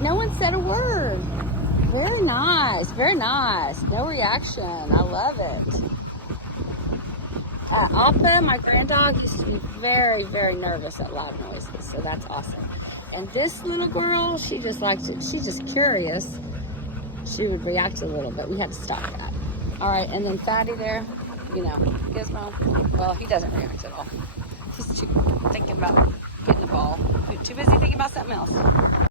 No one said a word. Very nice, very nice. No reaction. I love it. Appa, my grand dog, used to be very, very nervous at loud noises, so that's awesome. And this little girl, she just likes it. She's just curious. She would react a little, but we had to stop that. All right, and then Fatty there, you know, Gizmo, well, he doesn't react at all. He's too thinking about getting the ball. Too busy thinking about something else.